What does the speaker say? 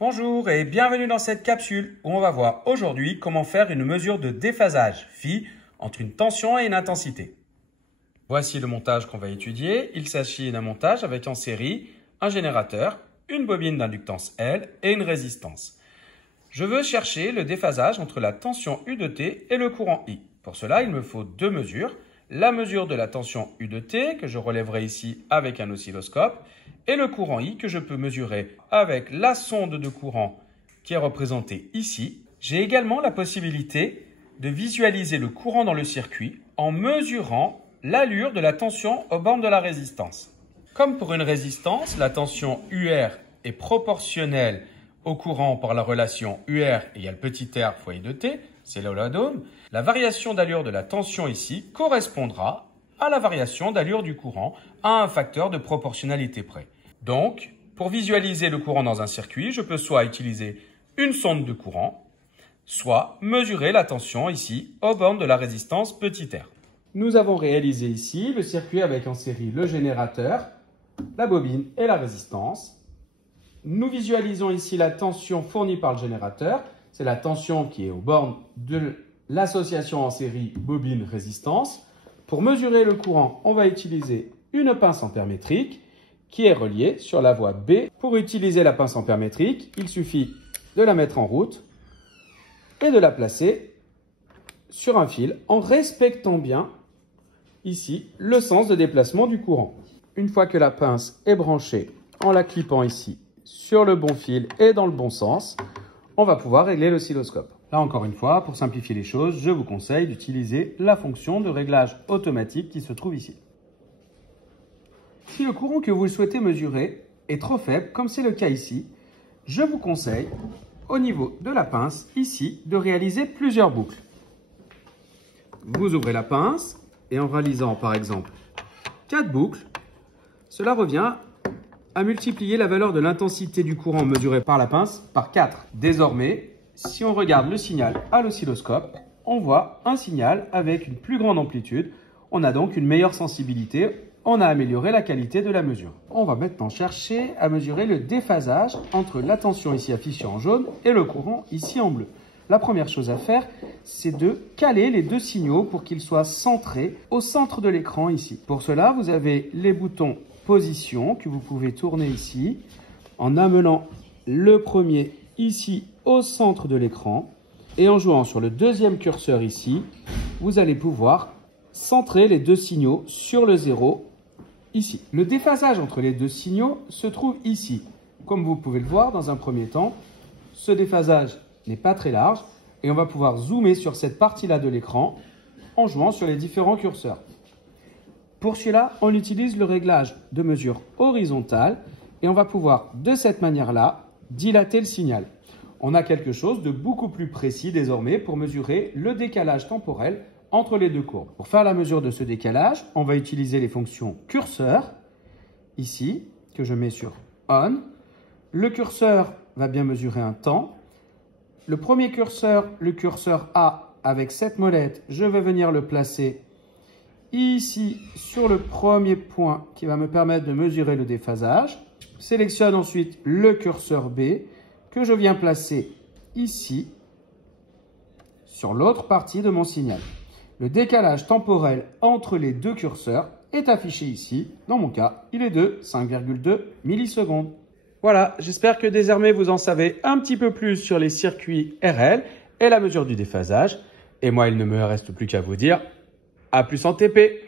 Bonjour et bienvenue dans cette capsule où on va voir aujourd'hui comment faire une mesure de déphasage phi entre une tension et une intensité. Voici le montage qu'on va étudier. Il s'agit d'un montage avec en série un générateur, une bobine d'inductance L et une résistance. Je veux chercher le déphasage entre la tension U de T et le courant I. Pour cela, il me faut deux mesures. La mesure de la tension U de T que je relèverai ici avec un oscilloscope et le courant I que je peux mesurer avec la sonde de courant qui est représentée ici. J'ai également la possibilité de visualiser le courant dans le circuit en mesurant l'allure de la tension aux bornes de la résistance. Comme pour une résistance, la tension UR est proportionnelle au courant par la relation UR égale petit r fois I de T, c'est l'oladome. La variation d'allure de la tension ici correspondra à la variation d'allure du courant à un facteur de proportionnalité près. Donc, pour visualiser le courant dans un circuit, je peux soit utiliser une sonde de courant, soit mesurer la tension ici aux bornes de la résistance petit r. Nous avons réalisé ici le circuit avec en série le générateur, la bobine et la résistance. Nous visualisons ici la tension fournie par le générateur. C'est la tension qui est aux bornes de l'association en série bobine-résistance. Pour mesurer le courant, on va utiliser une pince ampère-métrique qui est reliée sur la voie B. Pour utiliser la pince ampère-métrique, il suffit de la mettre en route et de la placer sur un fil en respectant bien ici le sens de déplacement du courant. Une fois que la pince est branchée, en la clipant ici sur le bon fil et dans le bon sens, on va pouvoir régler l'oscilloscope. Là encore une fois, pour simplifier les choses, je vous conseille d'utiliser la fonction de réglage automatique qui se trouve ici. Si le courant que vous souhaitez mesurer est trop faible, comme c'est le cas ici, je vous conseille, au niveau de la pince, ici, de réaliser plusieurs boucles. Vous ouvrez la pince et en réalisant par exemple 4 boucles, cela revient à multiplier la valeur de l'intensité du courant mesuré par la pince par 4. Désormais, si on regarde le signal à l'oscilloscope, on voit un signal avec une plus grande amplitude. On a donc une meilleure sensibilité. On a amélioré la qualité de la mesure. On va maintenant chercher à mesurer le déphasage entre la tension ici affichée en jaune et le courant ici en bleu. La première chose à faire, c'est de caler les deux signaux pour qu'ils soient centrés au centre de l'écran ici. Pour cela, vous avez les boutons position que vous pouvez tourner ici en amenant le premier ici au centre de l'écran et en jouant sur le deuxième curseur ici, vous allez pouvoir centrer les deux signaux sur le 0 ici. Le déphasage entre les deux signaux se trouve ici. Comme vous pouvez le voir dans un premier temps, ce déphasage n'est pas très large et on va pouvoir zoomer sur cette partie-là de l'écran en jouant sur les différents curseurs. Pour cela, on utilise le réglage de mesure horizontale et on va pouvoir, de cette manière-là, dilater le signal. On a quelque chose de beaucoup plus précis désormais pour mesurer le décalage temporel entre les deux courbes. Pour faire la mesure de ce décalage, on va utiliser les fonctions curseur, ici, que je mets sur ON. Le curseur va bien mesurer un temps. Le premier curseur, le curseur A, avec cette molette, je vais venir le placer ici sur le premier point qui va me permettre de mesurer le déphasage. Je sélectionne ensuite le curseur B que je viens placer ici sur l'autre partie de mon signal. Le décalage temporel entre les deux curseurs est affiché ici. Dans mon cas, il est de 5,2 millisecondes. Voilà, j'espère que désormais vous en savez un petit peu plus sur les circuits RL et la mesure du déphasage. Et moi, il ne me reste plus qu'à vous dire à plus en TP.